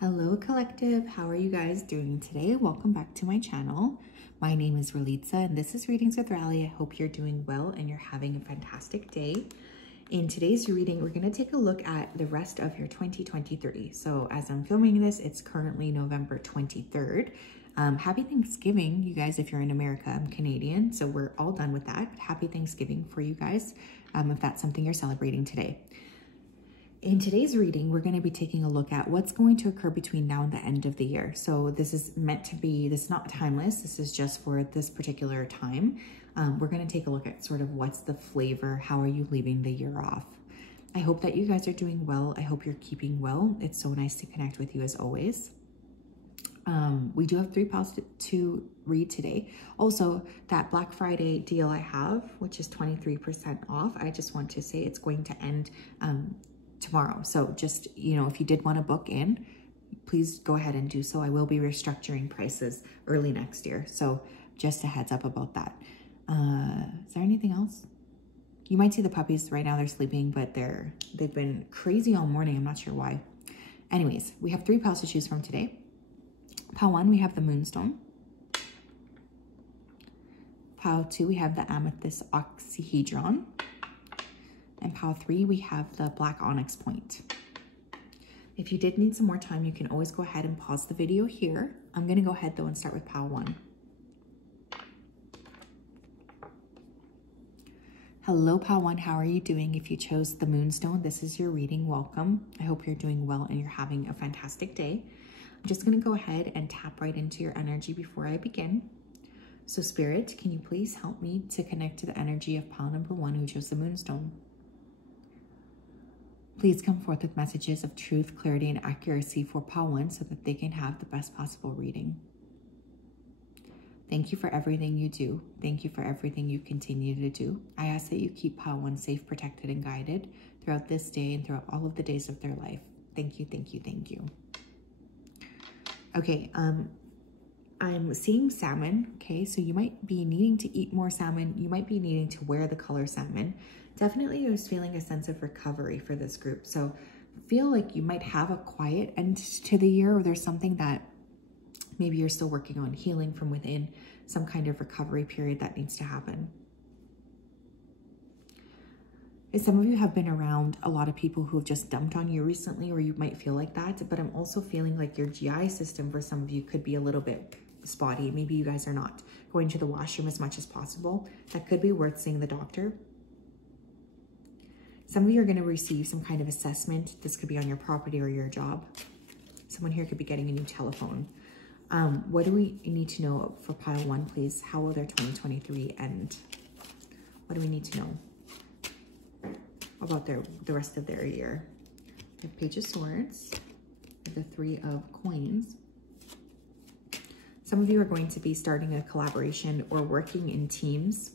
Hello collective, how are you guys doing today? Welcome back to my channel. My name is Ralitza and this is Readings with Rally. I hope you're doing well and you're having a fantastic day. In today's reading, we're going to take a look at the rest of your 2023. So as I'm filming this, it's currently November 23rd. Happy Thanksgiving, you guys, if you're in America. I'm Canadian, so we're all done with that. Happy Thanksgiving for you guys, if that's something you're celebrating today. In today's reading, we're going to be taking a look at what's going to occur between now and the end of the year. So this is meant to be, this is not timeless. This is just for this particular time. We're going to take a look at sort of what's the flavor. How are you leaving the year off? I hope that you guys are doing well. I hope you're keeping well. It's so nice to connect with you as always. We do have 3 piles to read today. Also, that Black Friday deal I have, which is 23% off, I just want to say it's going to end tomorrow. So just, you know, if you did want to book in, please go ahead and do so. I will be restructuring prices early next year. So just a heads up about that. Is there anything else? You might see the puppies right now. They're sleeping, but they've been crazy all morning. I'm not sure why. Anyways, we have 3 piles to choose from today. Pile 1, we have the Moonstone. Pile 2, we have the Amethyst Oxyhedron. And pile 3, we have the Black Onyx Point. If you did need some more time, you can always go ahead and pause the video here. I'm going to go ahead though and start with pile 1. Hello pile 1, how are you doing? If you chose the Moonstone, this is your reading. Welcome. I hope you're doing well and you're having a fantastic day. I'm just going to go ahead and tap right into your energy before I begin. So Spirit, can you please help me to connect to the energy of pile number 1 who chose the Moonstone? Please come forth with messages of truth, clarity, and accuracy for pile 1 so that they can have the best possible reading. Thank you for everything you do. Thank you for everything you continue to do. I ask that you keep pile 1 safe, protected, and guided throughout this day and throughout all of the days of their life. Thank you, thank you, thank you. Okay, I'm seeing salmon, okay? So you might be needing to eat more salmon. You might be needing to wear the color salmon. Definitely I was feeling a sense of recovery for this group. So feel like you might have a quiet end to the year, or there's something that maybe you're still working on healing from within, some kind of recovery period that needs to happen. And some of you have been around a lot of people who have just dumped on you recently, or you might feel like that, but I'm also feeling like your GI system for some of you could be a little bit spotty. Maybe you guys are not going to the washroom as much as possible. That could be worth seeing the doctor. Some of you are going to receive some kind of assessment. This could be on your property or your job. Someone here could be getting a new telephone. What do we need to know for pile 1, please? How will their 2023 end? What do we need to know about the rest of their year? The Page of Swords, the 3 of Coins. Some of you are going to be starting a collaboration or working in teams.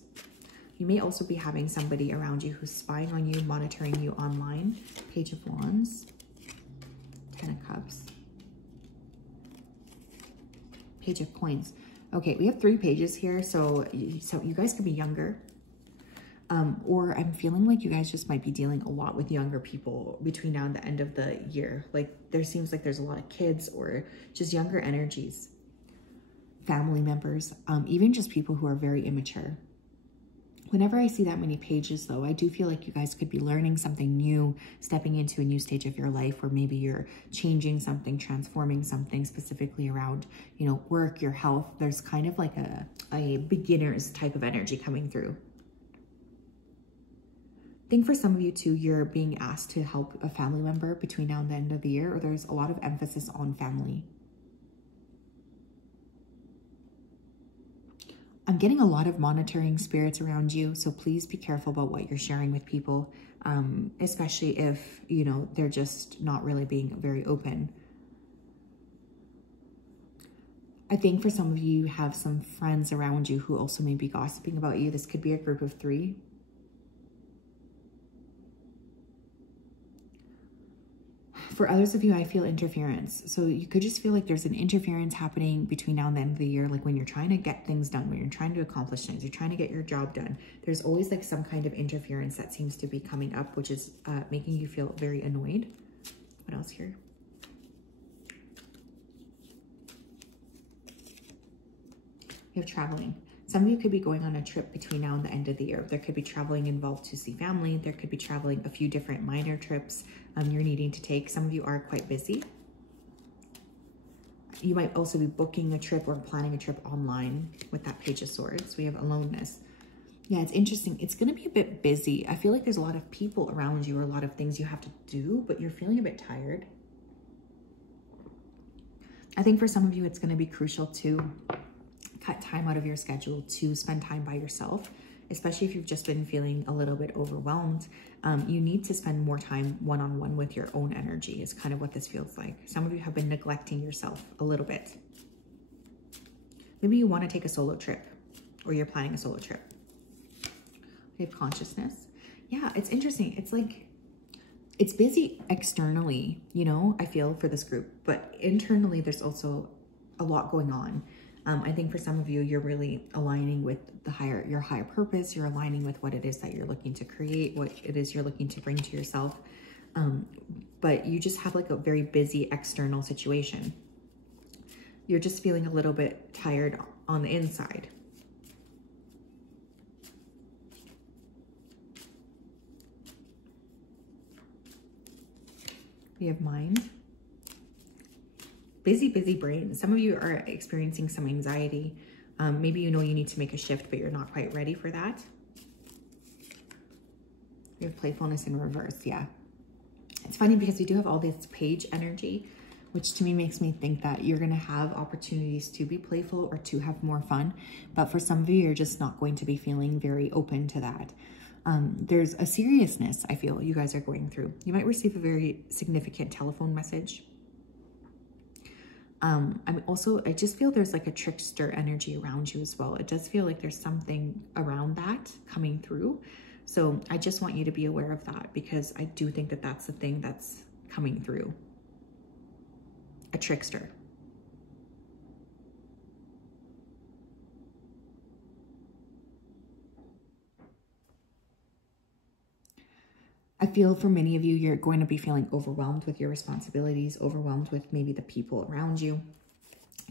You may also be having somebody around you who's spying on you, monitoring you online. Page of Wands, 10 of Cups, Page of Coins. Okay, we have 3 pages here, so you guys could be younger. Or I'm feeling like you guys just might be dealing a lot with younger people between now and the end of the year. Like there seems like there's a lot of kids or just younger energies, family members, even just people who are very immature. Whenever I see that many pages though, I do feel like you guys could be learning something new, stepping into a new stage of your life, or maybe you're changing something, transforming something specifically around, you know, work, your health. There's kind of like a beginner's type of energy coming through. I think for some of you too, you're being asked to help a family member between now and the end of the year, or there's a lot of emphasis on family. I'm getting a lot of monitoring spirits around you, so please be careful about what you're sharing with people, especially if, you know, they're just not really being very open. I think for some of you, you have some friends around you who also may be gossiping about you. This could be a group of 3. For others of you, I feel interference. So you could just feel like there's an interference happening between now and the end of the year. Like when you're trying to get things done, when you're trying to accomplish things, you're trying to get your job done, there's always like some kind of interference that seems to be coming up, which is making you feel very annoyed. What else here? You have traveling. Some of you could be going on a trip between now and the end of the year. There could be traveling involved to see family. There could be traveling a few different minor trips you're needing to take. Some of you are quite busy. You might also be booking a trip or planning a trip online with that Page of Swords. We have aloneness. Yeah, it's interesting. It's going to be a bit busy. I feel like there's a lot of people around you or a lot of things you have to do, but you're feeling a bit tired. I think for some of you, it's going to be crucial to cut time out of your schedule to spend time by yourself, especially if you've just been feeling a little bit overwhelmed. You need to spend more time one-on-one with your own energy is kind of what this feels like. Some of you have been neglecting yourself a little bit. Maybe you want to take a solo trip or you're planning a solo trip. We have consciousness. Yeah, it's interesting. It's like, it's busy externally, you know, I feel for this group, but internally there's also a lot going on. I think for some of you, you're really aligning with your higher purpose. You're aligning with what it is that you're looking to create, what it is you're looking to bring to yourself. But you just have like a very busy external situation. You're just feeling a little bit tired on the inside. We have mind. Busy brain. Some of you are experiencing some anxiety. Maybe you know you need to make a shift, but you're not quite ready for that. We have playfulness in reverse. Yeah. It's funny because we do have all this page energy, which to me makes me think that you're going to have opportunities to be playful or to have more fun. But for some of you, you're just not going to be feeling very open to that. There's a seriousness I feel you guys are going through. You might receive a very significant telephone message. I just feel there's like a trickster energy around you as well. It does feel like there's something around that coming through. So I just want you to be aware of that because I do think that that's the thing that's coming through. A trickster. I feel for many of you, you're going to be feeling overwhelmed with your responsibilities, overwhelmed with maybe the people around you.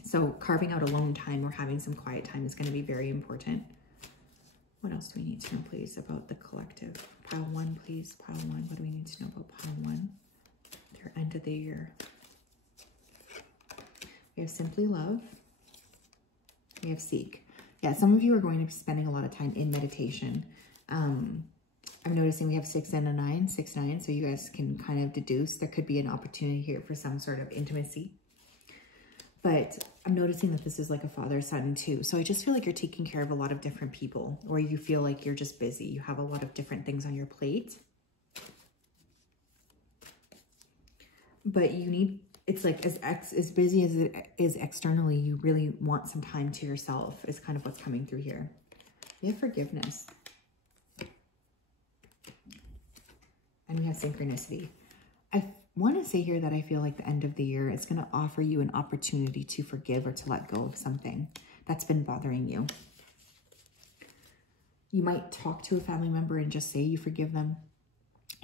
So carving out alone time or having some quiet time is going to be very important. What else do we need to know, please, about the collective? Pile 1, please. Pile 1. What do we need to know about pile 1? Their end of the year. We have simply love. We have seek. Yeah, some of you are going to be spending a lot of time in meditation. I'm noticing we have 6 and a 9, 6, 9. So you guys can kind of deduce there could be an opportunity here for some sort of intimacy. But I'm noticing that this is like a father-son too. So I just feel like you're taking care of a lot of different people, or you feel like you're just busy. You have a lot of different things on your plate. But you need, it's like as busy as it is externally, you really want some time to yourself is kind of what's coming through here. You have forgiveness. And we have synchronicity. I want to say here that I feel like the end of the year is going to offer you an opportunity to forgive or to let go of something that's been bothering you. You might talk to a family member and just say you forgive them.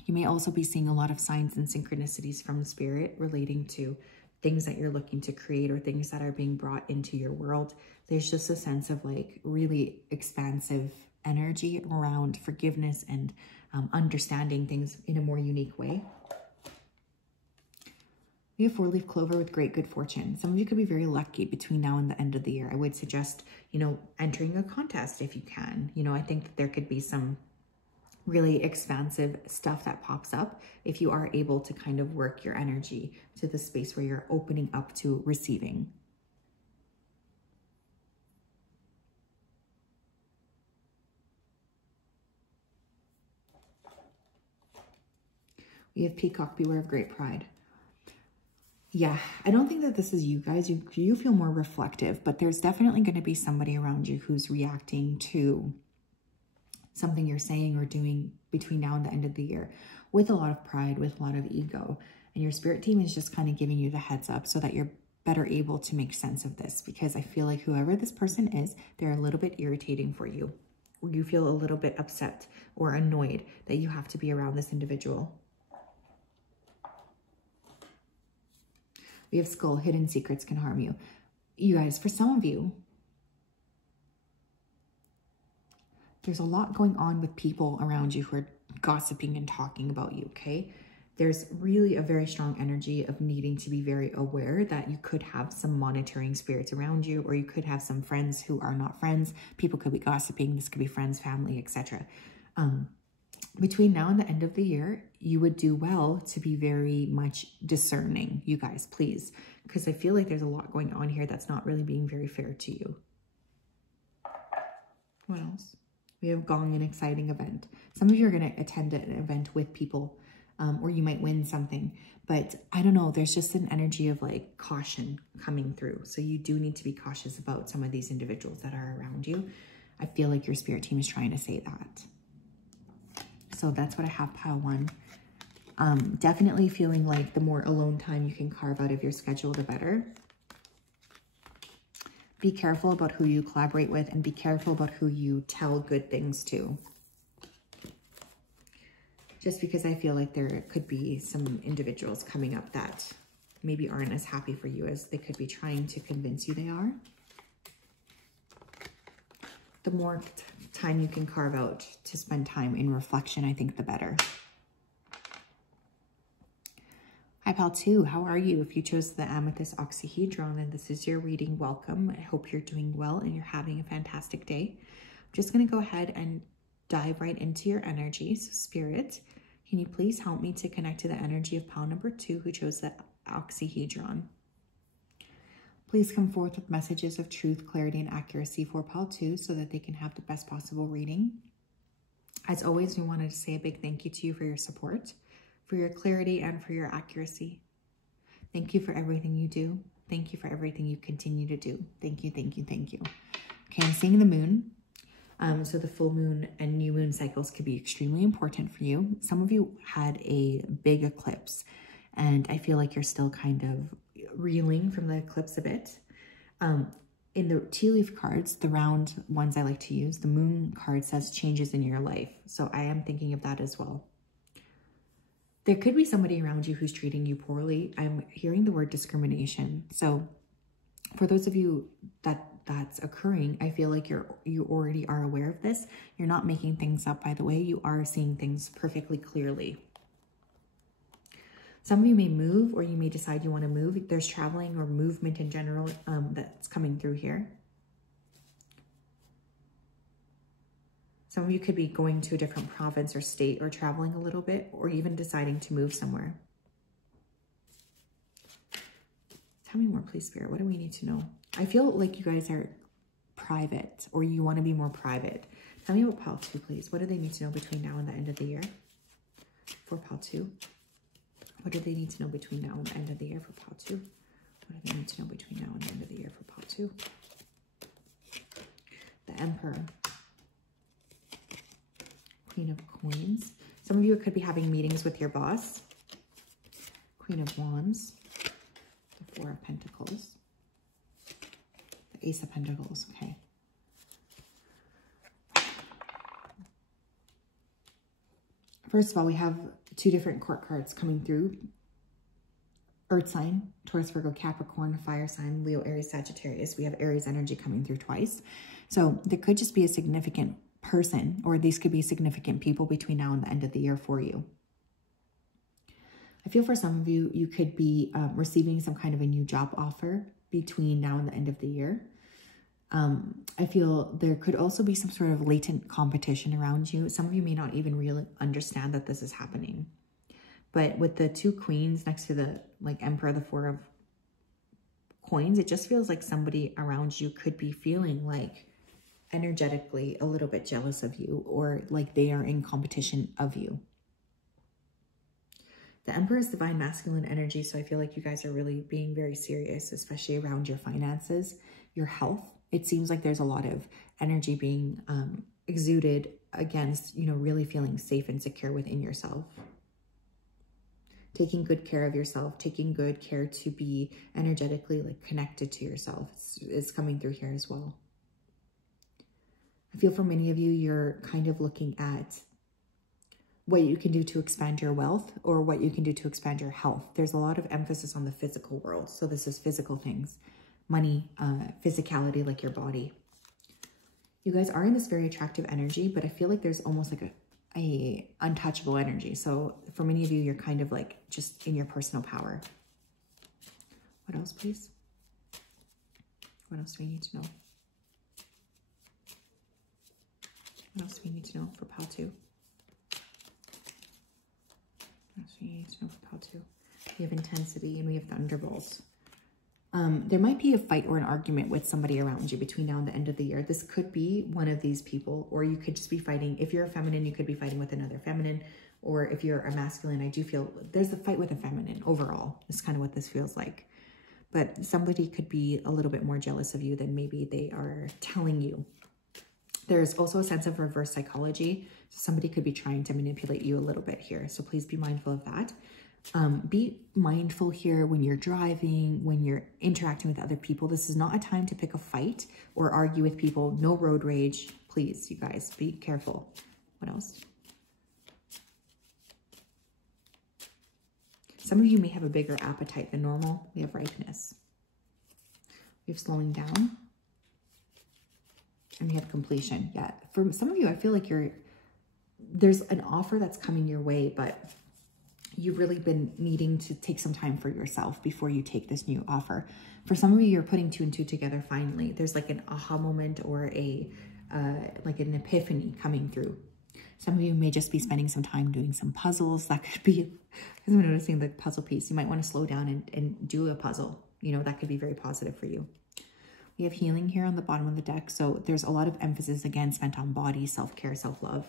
You may also be seeing a lot of signs and synchronicities from the spirit relating to things that you're looking to create or things that are being brought into your world. There's just a sense of like really expansive energy around forgiveness and understanding things in a more unique way. We have 4-leaf clover with great good fortune. Some of you could be very lucky between now and the end of the year. I would suggest, you know, entering a contest if you can. You know, I think that there could be some really expansive stuff that pops up if you are able to kind of work your energy to the space where you're opening up to receiving. We have peacock, beware of great pride. Yeah, I don't think that this is you guys. You feel more reflective, but there's definitely going to be somebody around you who's reacting to something you're saying or doing between now and the end of the year with a lot of pride, with a lot of ego. And your spirit team is just kind of giving you the heads up so that you're better able to make sense of this, because I feel like whoever this person is, they're a little bit irritating for you. You feel a little bit upset or annoyed that you have to be around this individual. We have skull, hidden secrets can harm you. You guys, for some of you, There's a lot going on with people around you who are gossiping and talking about you, okay? There's really a very strong energy of needing to be very aware that you could have some monitoring spirits around you, or you could have some friends who are not friends. People could be gossiping. This could be friends, family, etc. Between now and the end of the year, you would do well to be very much discerning, you guys, please, because I feel like there's a lot going on here that's not really being very fair to you. What else? We have gong, an exciting event. Some of you are going to attend an event with people, or you might win something, but I don't know. There's just an energy of like caution coming through. So you do need to be cautious about some of these individuals that are around you. I feel like your spirit team is trying to say that. So that's what I have, pile 1. Definitely feeling like the more alone time you can carve out of your schedule, the better. Be careful about who you collaborate with, and be careful about who you tell good things to. Just because I feel like there could be some individuals coming up that maybe aren't as happy for you as they could be trying to convince you they are. The more time you can carve out to spend time in reflection, I think the better. Hi, pal 2. How are you? If you chose the Amethyst Oxyhedron, then this is your reading. Welcome. I hope you're doing well and you're having a fantastic day. I'm just going to go ahead and dive right into your energy. So Spirit, can you please help me to connect to the energy of pal number 2 who chose the Oxyhedron? Please come forth with messages of truth, clarity, and accuracy for pal 2 so that they can have the best possible reading. As always, we wanted to say a big thank you to you for your support, for your clarity, and for your accuracy. Thank you for everything you do. Thank you for everything you continue to do. Thank you, thank you, thank you. Okay, I'm seeing the moon. So the full moon and new moon cycles could be extremely important for you. Some of you had a big eclipse, and I feel like you're still kind of reeling from the eclipse a bit. In the tea leaf cards, the round ones I like to use, the moon card says changes in your life. So I am thinking of that as well. There could be somebody around you who's treating you poorly. I'm hearing the word discrimination. So for those of you that's occurring, I feel like you already are aware of this. You're not making things up, by the way. You are seeing things perfectly clearly. Some of you may move, or you may decide you want to move. There's traveling or movement in general that's coming through here. Some of you could be going to a different province or state, or traveling a little bit, or even deciding to move somewhere. Tell me more, please, Spirit. What do we need to know? I feel like you guys are private, or you want to be more private. Tell me about pal 2, please. What do they need to know between now and the end of the year for pal 2? What do they need to know between now and the end of the year for pal 2? What do they need to know between now and the end of the year for pal 2? The Emperor. Queen of Coins. Some of you could be having meetings with your boss. Queen of Wands. The Four of Pentacles. The Ace of Pentacles. Okay. First of all, we have 2 different court cards coming through. Earth sign, Taurus, Virgo, Capricorn, fire sign, Leo, Aries, Sagittarius. We have Aries energy coming through twice. So there could just be a significant person, or these could be significant people between now and the end of the year for you. I feel for some of you, you could be receiving some kind of a new job offer between now and the end of the year. I feel there could also be some sort of latent competition around you. Some of you may not even really understand that this is happening. But with the 2 queens next to the Emperor, the 4 of Coins, it just feels like somebody around you could be feeling like energetically a little bit jealous of you, or like they are in competition of you. The Emperor is divine masculine energy, so I feel like you guys are really being very serious, especially around your finances, your health. It seems like there's a lot of energy being exuded against, really feeling safe and secure within yourself. Taking good care of yourself, taking good care to be energetically connected to yourself is coming through here as well. I feel for many of you, you're kind of looking at what you can do to expand your wealth, or what you can do to expand your health. There's a lot of emphasis on the physical world. So this is physical things, money, physicality, like your body. You guys are in this very attractive energy, but I feel like there's almost like a untouchable energy. So for many of you, you're kind of like just in your personal power. What else, please? What else do we need to know? What else do we need to know for pile 2? What else do we need to know for pile 2? We have intensity and we have thunderbolts. There might be a fight or an argument with somebody around you between now and the end of the year. This could be one of these people, or you could just be fighting. If you're a feminine, you could be fighting with another feminine. Or if you're a masculine, I do feel there's a fight with a feminine overall. That's kind of what this feels like. But somebody could be a little bit more jealous of you than maybe they are telling you. There's also a sense of reverse psychology. So somebody could be trying to manipulate you a little bit here. So please be mindful of that. Be mindful here when you're driving, when you're interacting with other people. This is not a time to pick a fight or argue with people. No road rage. Please, you guys, be careful. What else? Some of you may have a bigger appetite than normal. We have ripeness. We have slowing down. And we have completion. Yeah, for some of you, I feel like there's an offer that's coming your way, but you've really been needing to take some time for yourself before you take this new offer. For some of you, you're putting 2 and 2 together finally. There's like an aha moment or like an epiphany coming through. Some of you may just be spending some time doing some puzzles. That could be, because I'm noticing the puzzle piece. You might want to slow down and do a puzzle. You know, that could be very positive for you. We have healing here on the bottom of the deck. So there's a lot of emphasis, again, spent on body, self-care, self-love,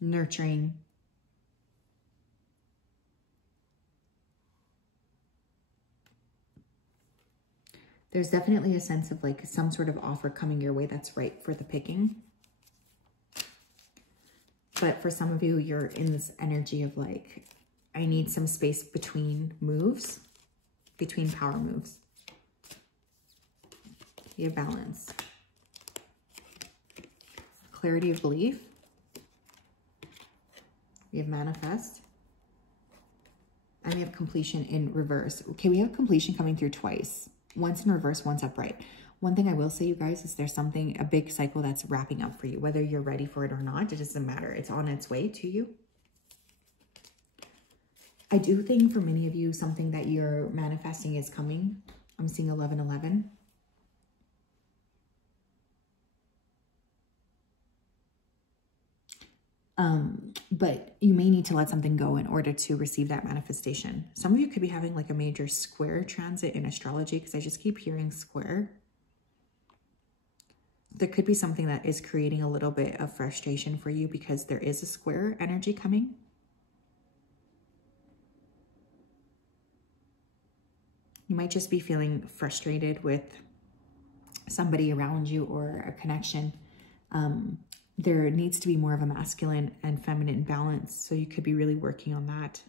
nurturing. There's definitely a sense of like some sort of offer coming your way that's right for the picking. But for some of you, you're in this energy of like, I need some space between moves, between power moves. You have balance. Clarity of belief. We have manifest. And we have completion in reverse. Okay, we have completion coming through twice. Once in reverse, once upright. One thing I will say, you guys, is there's a big cycle that's wrapping up for you. Whether you're ready for it or not, it doesn't matter. It's on its way to you. I do think for many of you, something that you're manifesting is coming. I'm seeing 1111. But you may need to let something go in order to receive that manifestation. Some of you could be having like a major square transit in astrology, because I just keep hearing square. There could be something that is creating a little bit of frustration for you because there is a square energy coming. You might just be feeling frustrated with somebody around you or a connection. There needs to be more of a masculine and feminine balance. So you could be really working on that.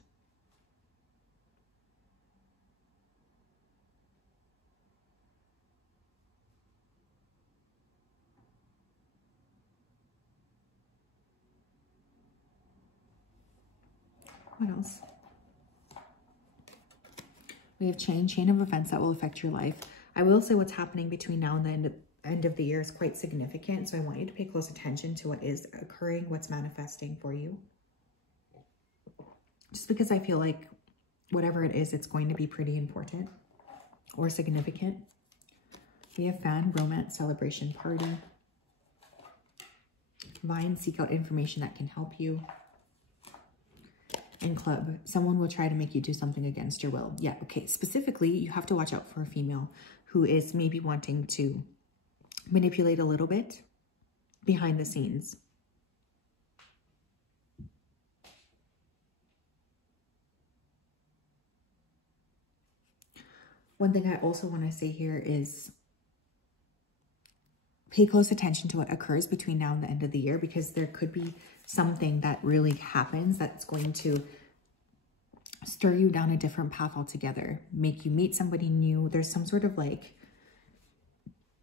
What else? We have chain of events that will affect your life. I will say what's happening between now and the end of the year is quite significant. So I want you to pay close attention to what is occurring, what's manifesting for you. Just because I feel like whatever it is, it's going to be pretty important or significant. We have fan, romance, celebration, party. Vine, seek out information that can help you. And club, someone will try to make you do something against your will. Yeah, okay. Specifically, you have to watch out for a female who is maybe wanting to manipulate a little bit behind the scenes. One thing I also want to say here is pay close attention to what occurs between now and the end of the year, because there could be something that really happens that's going to stir you down a different path altogether, make you meet somebody new. There's some sort of like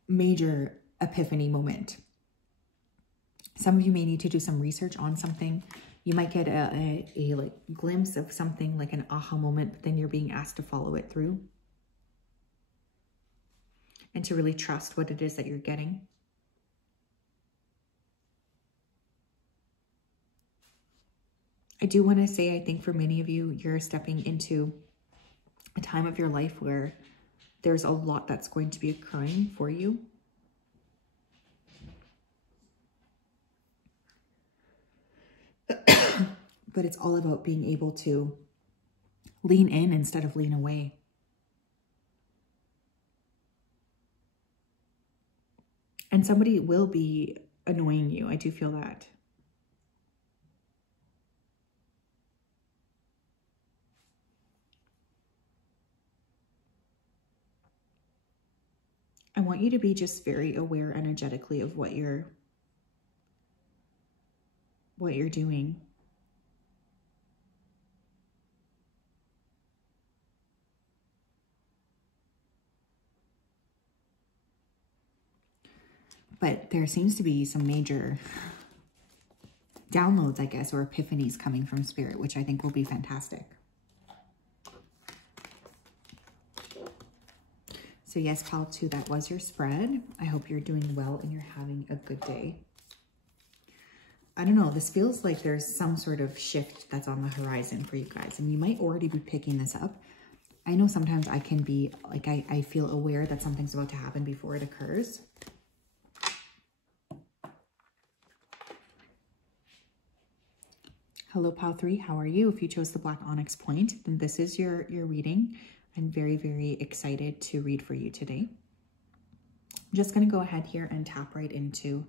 major epiphany moment. Some of you may need to do some research on something. You might get a like glimpse of something like an aha moment, but then you're being asked to follow it through and to really trust what it is that you're getting. I do want to say, I think for many of you, you're stepping into a time of your life where there's a lot that's going to be occurring for you. But it's all about being able to lean in instead of lean away. And somebody will be annoying you. I do feel that. I want you to be just very aware energetically of what you're doing. But there seems to be some major downloads, I guess, or epiphanies coming from Spirit, which I think will be fantastic. So yes, pile 2, that was your spread. I hope you're doing well and you're having a good day. I don't know, this feels like there's some sort of shift that's on the horizon for you guys. And you might already be picking this up. I know sometimes I can be, like, I feel aware that something's about to happen before it occurs. Hello, pile 3, how are you? If you chose the Black Onyx Point, then this is your reading. I'm very, very excited to read for you today. I'm just going to go ahead here and tap right into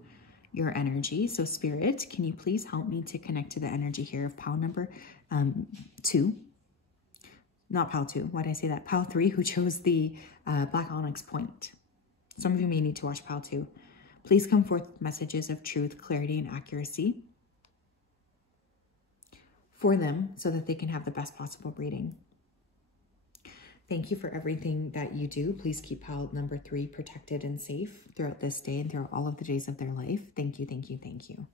your energy. So Spirit, can you please help me to connect to the energy here of pile number 2? Not pile 2. Why did I say that? Pile 3, who chose the Black Onyx Point. Some of you may need to watch pile 2. Please come forth with messages of truth, clarity, and accuracy for them so that they can have the best possible reading. Thank you for everything that you do. Please keep pile number 3 protected and safe throughout this day and throughout all of the days of their life. Thank you, thank you, thank you.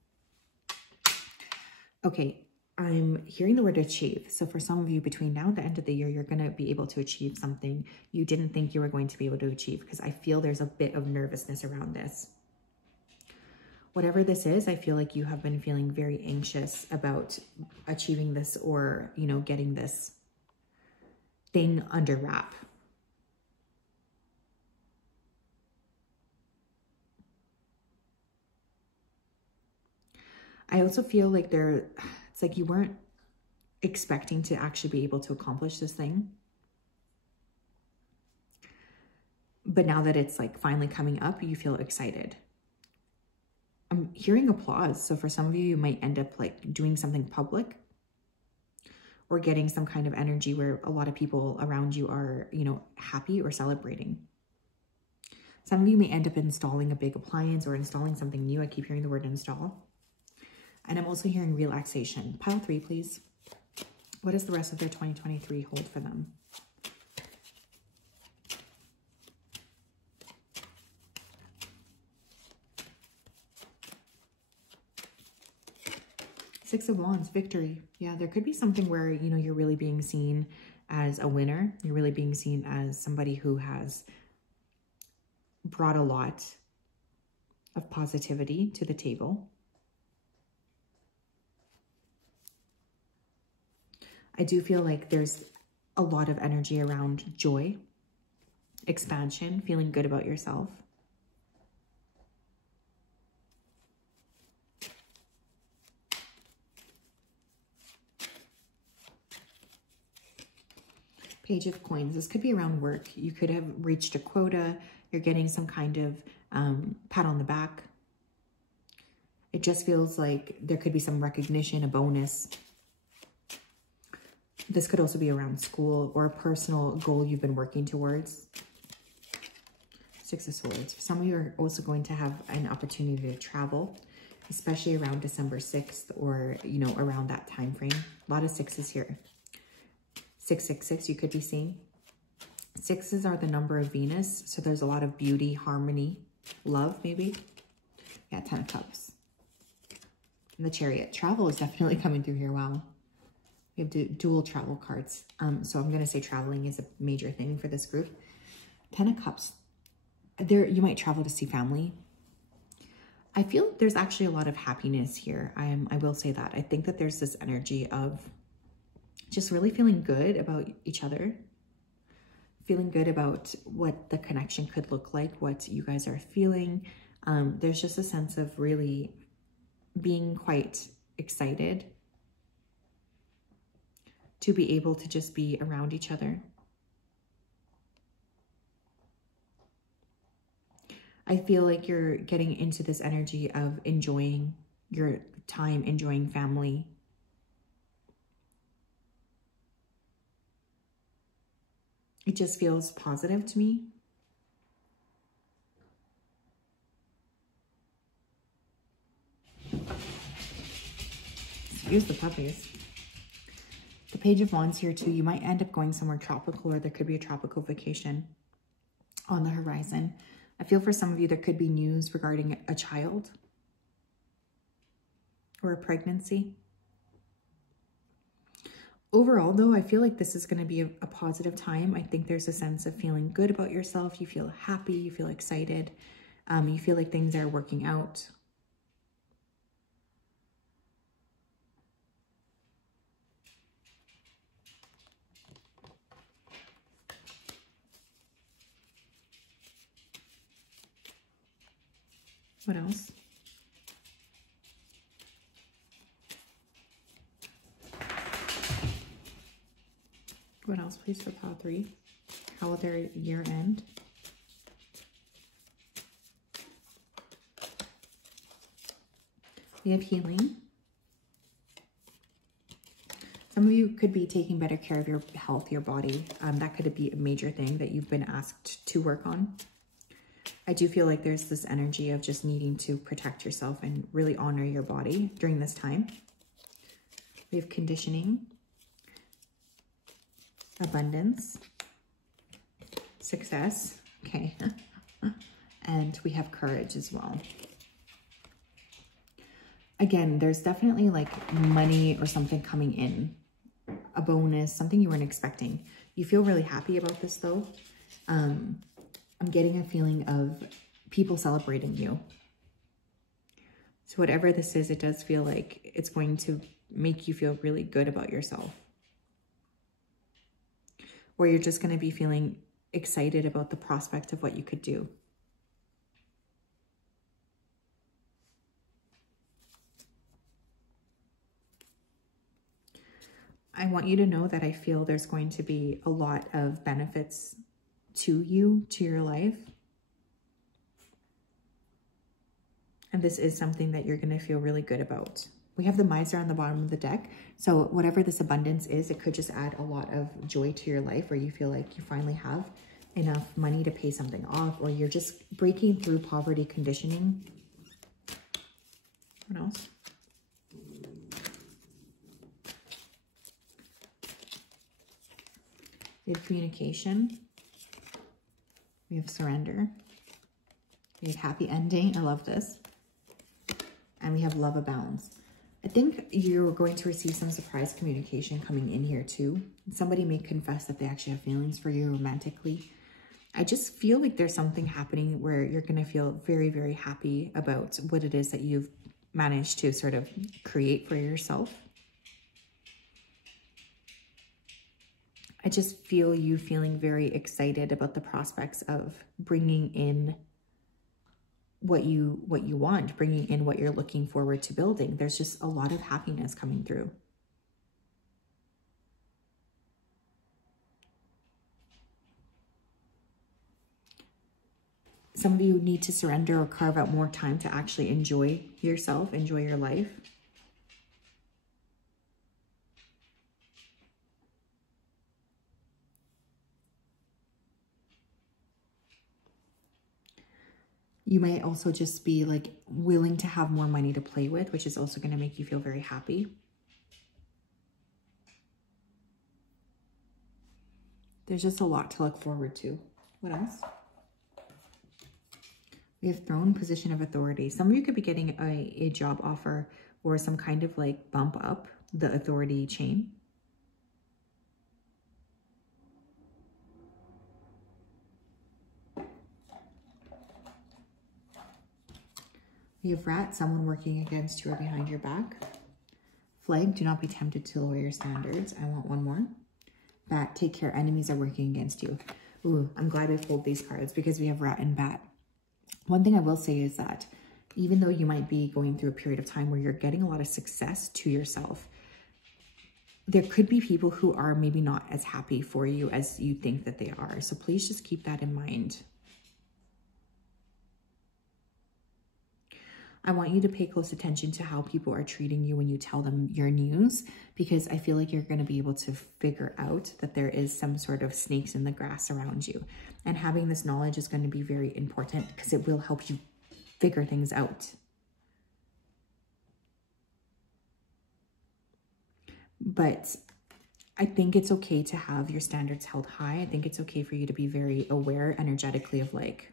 Okay, I'm hearing the word achieve. So for some of you, between now and the end of the year, you're going to be able to achieve something you didn't think you were going to be able to achieve, because I feel there's a bit of nervousness around this. Whatever this is, I feel like you have been feeling very anxious about achieving this, or, you know, getting this thing under wrap. I also feel like it's like you weren't expecting to actually be able to accomplish this thing. But now that it's like finally coming up, you feel excited. I'm hearing applause. So for some of you, you might end up like doing something public, or getting some kind of energy where a lot of people around you are, you know, happy or celebrating. Some of you may end up installing a big appliance or installing something new. I keep hearing the word install. And I'm also hearing relaxation. Pile 3, please. What does the rest of their 2023 hold for them? Six of Wands, victory. Yeah, there could be something where, you know, you're really being seen as a winner. You're really being seen as somebody who has brought a lot of positivity to the table. I do feel like there's a lot of energy around joy, expansion, feeling good about yourself. Page of Coins. This could be around work. You could have reached a quota. You're getting some kind of pat on the back. It just feels like there could be some recognition, a bonus. This could also be around school or a personal goal you've been working towards. Six of Swords. Some of you are also going to have an opportunity to travel, especially around December 6th or, you know, around that time frame. A lot of sixes here. 666 you could be seeing. Sixes are the number of Venus, so there's a lot of beauty, harmony, love maybe. Yeah, 10 of Cups. And the Chariot. Travel is definitely coming through here. Wow. We have dual travel cards. So I'm going to say traveling is a major thing for this group. 10 of Cups. You might travel to see family. I feel there's actually a lot of happiness here. I will say that. I think that there's this energy of just really feeling good about each other, feeling good about what the connection could look like, what you guys are feeling. There's just a sense of really being quite excited to be able to just be around each other. I feel like you're getting into this energy of enjoying your time, enjoying family. It just feels positive to me. Excuse the puppies. The Page of Wands here too. You might end up going somewhere tropical, or there could be a tropical vacation on the horizon. I feel for some of you, there could be news regarding a child or a pregnancy. Overall, though, I feel like this is going to be a positive time. I think there's a sense of feeling good about yourself. You feel happy. You feel excited. You feel like things are working out. What else? What else, please, for pile 3? How will their year end? We have healing. Some of you could be taking better care of your health, your body. That could be a major thing that you've been asked to work on. I do feel like there's this energy of just needing to protect yourself and really honor your body during this time. We have conditioning, abundance, success, okay, and we have courage as well. Again, there's definitely like money or something coming in, a bonus, something you weren't expecting. You feel really happy about this though. I'm getting a feeling of people celebrating you. So whatever this is, it does feel like it's going to make you feel really good about yourself. Or you're just going to be feeling excited about the prospect of what you could do. I want you to know that I feel there's going to be a lot of benefits to you, to your life. And this is something that you're going to feel really good about. We have the Miser on the bottom of the deck. So whatever this abundance is, it could just add a lot of joy to your life, where you feel like you finally have enough money to pay something off, or you're just breaking through poverty conditioning. What else? We have communication. We have surrender. We have happy ending. I love this. And we have love abounds. I think you're going to receive some surprise communication coming in here too. Somebody may confess that they actually have feelings for you romantically. I just feel like there's something happening where you're going to feel very, very happy about what it is that you've managed to sort of create for yourself. I just feel you feeling very excited about the prospects of bringing in what you want, bringing in what you're looking forward to building. There's just a lot of happiness coming through. Some of you need to surrender or carve out more time to actually enjoy yourself, enjoy your life. You may also just be like willing to have more money to play with, which is also going to make you feel very happy. There's just a lot to look forward to. What else? We have Throne, position of authority. Some of you could be getting a job offer or some kind of like bump up the authority chain. We have rat, someone working against you or behind your back. Flag, do not be tempted to lower your standards. I want one more. Bat, take care, enemies are working against you. Ooh, I'm glad we pulled these cards because we have rat and bat. One thing I will say is that even though you might be going through a period of time where you're getting a lot of success to yourself, there could be people who are maybe not as happy for you as you think that they are. So please just keep that in mind. I want you to pay close attention to how people are treating you when you tell them your news, because I feel like you're going to be able to figure out that there is some sort of snakes in the grass around you. And having this knowledge is going to be very important because it will help you figure things out. But I think it's okay to have your standards held high. I think it's okay for you to be very aware energetically of like,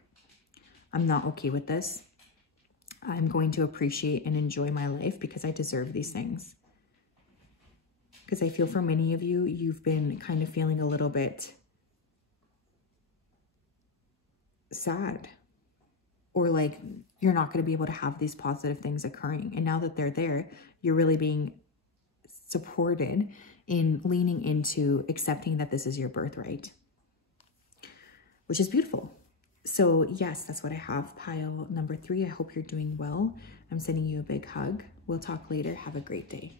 I'm not okay with this. I'm going to appreciate and enjoy my life because I deserve these things. Because I feel for many of you, you've been kind of feeling a little bit sad. Or like you're not going to be able to have these positive things occurring. And now that they're there, you're really being supported in leaning into accepting that this is your birthright, which is beautiful. So yes, that's what I have. Pile number 3. I hope you're doing well. I'm sending you a big hug. We'll talk later. Have a great day.